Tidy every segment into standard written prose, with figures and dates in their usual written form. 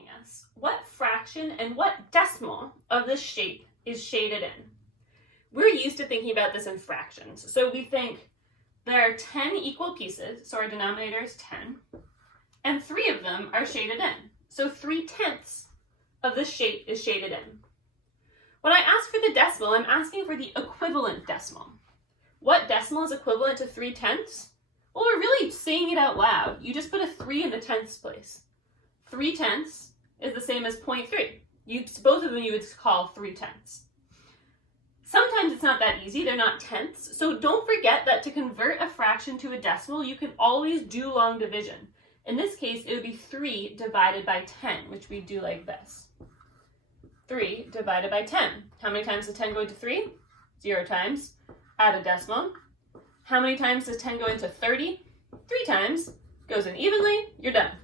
asking us what fraction and what decimal of this shape is shaded in. We're used to thinking about this in fractions. So we think there are 10 equal pieces, so our denominator is 10, and 3 of them are shaded in. So 3/10 of this shape is shaded in. When I ask for the decimal, I'm asking for the equivalent decimal. What decimal is equivalent to 3/10? Well, we're really saying it out loud. You just put a 3 in the tenths place. 3/10 is the same as 0.3. Both of them you would call 3/10. Sometimes it's not that easy, they're not tenths, so don't forget that to convert a fraction to a decimal, you can always do long division. In this case, it would be 3 divided by 10, which we do like this. 3 divided by 10. How many times does 10 go into 3? 0 times. Add a decimal. How many times does 10 go into 30? 3 times. Goes in evenly, you're done.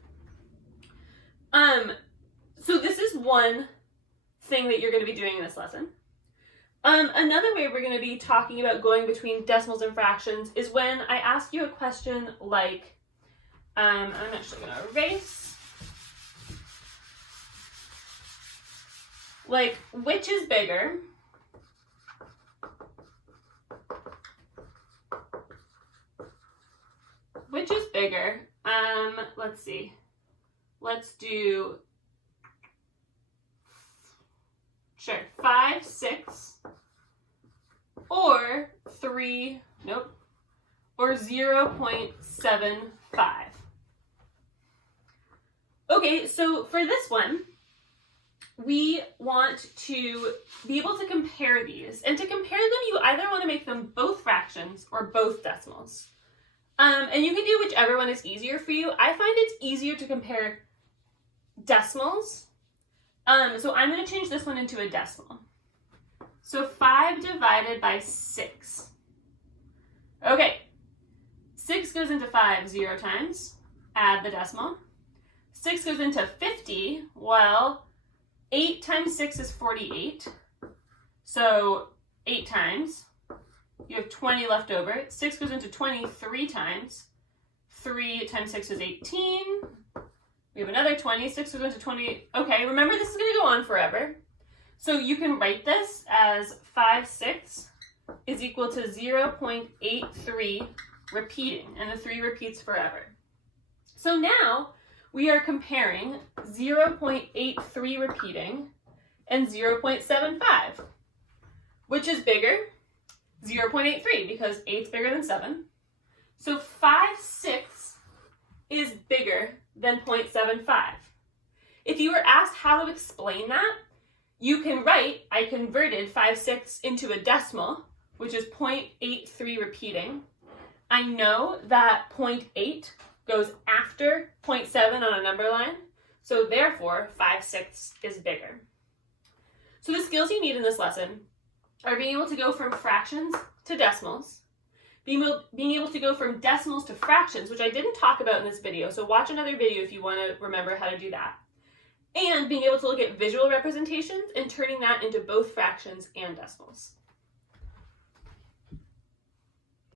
So this is one thing that you're going to be doing in this lesson. Another way we're going to be talking about going between decimals and fractions is when I ask you a question like, I'm actually going to erase, like, which is bigger? Which is bigger? Let's see. Let's do, sure, 5, 6, or 3, nope, or 0.75. Okay, so for this one, we want to be able to compare these. And to compare them, you either want to make them both fractions or both decimals. And you can do whichever one is easier for you. I find it's easier to compare decimals. So I'm going to change this one into a decimal. So 5 divided by 6. Okay, 6 goes into 5 0 times. Add the decimal. 6 goes into 50. Well, 8 times 6 is 48. So 8 times. You have 20 left over. 6 goes into 20 3 times. 3 times 6 is 18. We have another 20. 6 goes into 20. Okay, remember this is going to go on forever. So you can write this as 5 6 is equal to 0.83 repeating, and the 3 repeats forever. So now we are comparing 0.83 repeating and 0.75. Which is bigger? 0.83, because 8's bigger than 7. So 5 6 is bigger than 0.75. If you were asked how to explain that, you can write, I converted 5 6 into a decimal, which is 0.83 repeating. I know that 0.8 goes after 0.7 on a number line, so therefore 5 6 is bigger. So the skills you need in this lesson are being able to go from fractions to decimals, being able to go from decimals to fractions, which I didn't talk about in this video, so watch another video if you want to remember how to do that, and being able to look at visual representations and turning that into both fractions and decimals.